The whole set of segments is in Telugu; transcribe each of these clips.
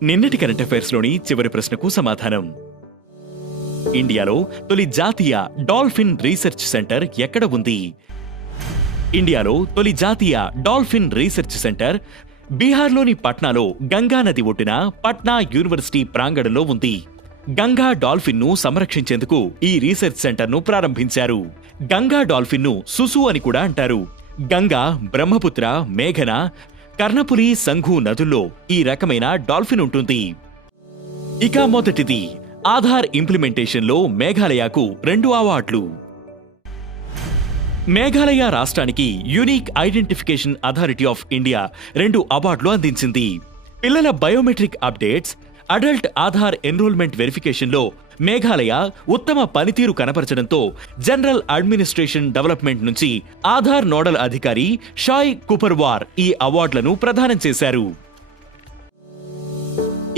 నిన్నటి కరెంట్ అఫైర్స్ లోని చివరి ప్రశ్నకు సమాధానం. ఇండియాలో తొలి జాతీయ డాల్ఫిన్ రీసెర్చ్ సెంటర్ ఎక్కడ ఉంది? ఇండియాలో తొలి జాతీయ డాల్ఫిన్ రీసెర్చ్ సెంటర్ బీహార్లోని పట్నాలో గంగా నది ఒడ్డున పట్నా యూనివర్సిటీ ప్రాంగణంలో ఉంది. గంగా డాల్ఫిన్ ను సంరక్షించేందుకు ఈ రీసెర్చ్ సెంటర్ ను ప్రారంభించారు. గంగా డాల్ఫిన్ ను సుసు అని కూడా అంటారు. గంగా, బ్రహ్మపుత్ర, మేఘన, కర్ణపులి, సంఘు నదుల్లో ఈ రకమైన డాల్ఫిన్ ఉంటుంది. ఇక మొదటిది, ఆధార్ ఇంప్లిమెంటేషన్ లో మేఘాలయకు 2 అవార్డులు. మేఘాలయ రాష్ట్రానికి unique identification authority of India 2 అవార్డులు అందించింది. పిల్లల biometric updates, adult Aadhaar enrollment verification లో మేఘాలయ ఉత్తమ పనితీరు కనపరచడంతో జనరల్ అడ్మినిస్ట్రేషన్ డెవలప్మెంట్ నుంచి ఆధార్ నోడల్ అధికారి షాయ్ కుపర్వార్ ఈ అవార్డులను ప్రదానం చేశారు.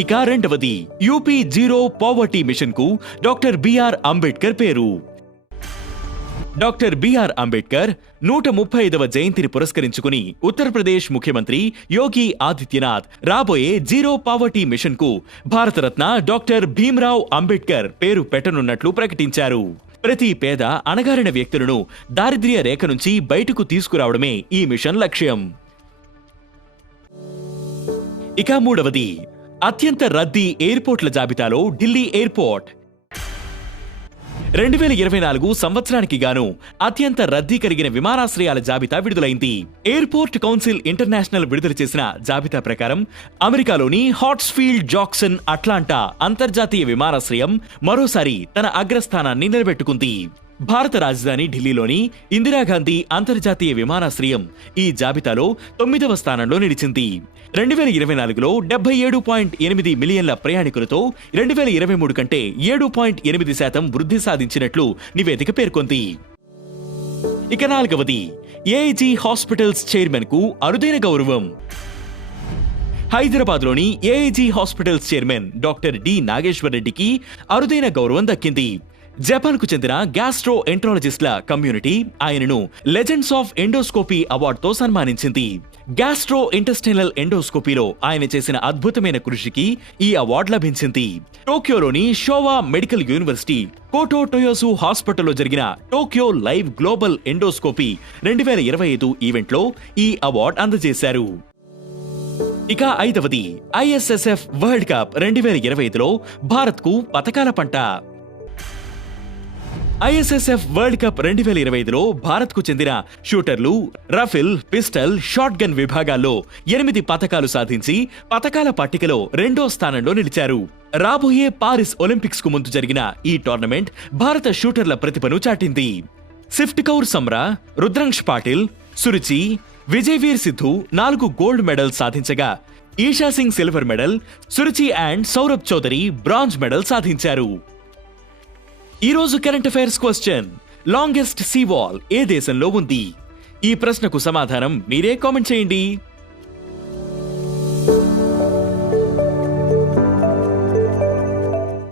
ఇక రెండవది, యూపీ జీరో పావర్టీ మిషన్ కు డాక్టర్ బిఆర్ అంబేద్కర్ పేరు. డాక్టర్ బిఆర్ అంబేద్కర్ 135వ జయంతిని పురస్కరించుకుని ఉత్తరప్రదేశ్ ముఖ్యమంత్రి యోగి ఆదిత్యనాథ్ రాబోయే జీరో పావర్టీ మిషన్ కు భారతరత్న డాక్టర్ భీమ్రావ్ అంబేద్కర్ పేరు పెట్టనున్నట్లు ప్రకటించారు. ప్రతి పేద, అణగారిన వ్యక్తులను దారిద్ర్య రేఖ నుంచి బయటకు తీసుకురావడమే ఈ మిషన్ లక్ష్యం. ఇక మూడవది, అత్యంత రద్దీ ఎయిర్పోర్ట్ల జాబితాలో ఢిల్లీ ఎయిర్పోర్ట్. 2024 సంవత్సరానికి గాను అత్యంత రద్దీ కలిగిన విమానాశ్రయాల జాబితా విడుదలైంది. ఎయిర్పోర్ట్ కౌన్సిల్ ఇంటర్నేషనల్ విడుదల చేసిన జాబితా ప్రకారం అమెరికాలోని హాట్స్ఫీల్డ్ జాక్సన్ అట్లాంటా అంతర్జాతీయ విమానాశ్రయం మరోసారి తన అగ్రస్థానాన్ని నిలబెట్టుకుంది. భారత రాజధాని ఢిల్లీలోని ఇందిరాగాంధీ అంతర్జాతీయ విమానాశ్రయం ఈ జాబితాలో 9వ స్థానంలో నిలిచింది. 2024లో 77.8 మిలియన్ల ప్రయాణికులతో 2023 కంటే 7.8% వృద్ధి సాధించినట్లు నివేదిక పేర్కొంది. ఇక నాలుగవది, ఏఐజీ హాస్పిటల్స్ చైర్మన్ కు అరుదైన గౌరవం. హైదరాబాద్లోని AIG hospitals chairman doctor D Nageshwar రెడ్డికి అరుదైన గౌరవం దక్కింది. జపాన్ కు చెందిన గ్యాస్ట్రో ఎంట్రాలజిస్ట్ల కమ్యూనిటీ ఆయనను లెజెండ్స్ ఆఫ్ ఎండోస్కోపీ అవార్డుతో సన్మానించింది. గ్యాస్ట్రో ఇంటెస్టైనల్ ఎండోస్కోపీలో ఆయన చేసిన అద్భుతమైన కృషికి ఈ అవార్డు లభించింది. టోక్యోలోని Showa medical university Koto Toyosu హాస్పిటల్లో జరిగిన టోక్యో లైవ్ గ్లోబల్ ఎండోస్కోపీ 2025 ఈవెంట్లో ఈ అవార్డు అందజేశారు. ఇక ఐదవది, ఐఎస్ఎస్ఎఫ్ వరల్డ్ కప్ 2025లో భారత్ కు పతకాల పంట. ఐఎస్ఎస్ఎఫ్ వరల్డ్ కప్ 2025లో భారత్ కు చెందిన షూటర్లు రఫిల్, పిస్టల్, షాట్ గన్ విభాగాల్లో 8 పతకాలు సాధించి పతకాల పట్టికలో 2వ స్థానంలో నిలిచారు. రాబోయే పారిస్ ఒలింపిక్స్ కు ముందు జరిగిన ఈ టోర్నమెంట్ భారత షూటర్ల ప్రతిభను చాటింది. సిఫ్ట్ కౌర్ సమ్రా, రుద్రాంశ్ పాటిల్, సురుచి, విజయ్వీర్ సిద్ధు 4 గోల్డ్ మెడల్ సాధించగా Esha Singh silver medal, Suruchi and Saurabh Chaudhary bronze medal సాధించారు. ఈ రోజు current affairs question, longest sea wall ఏ దేశంలో ఉంది? ఈ ప్రశ్నకు సమాధానం మీరే కామెంట్ చేయండి.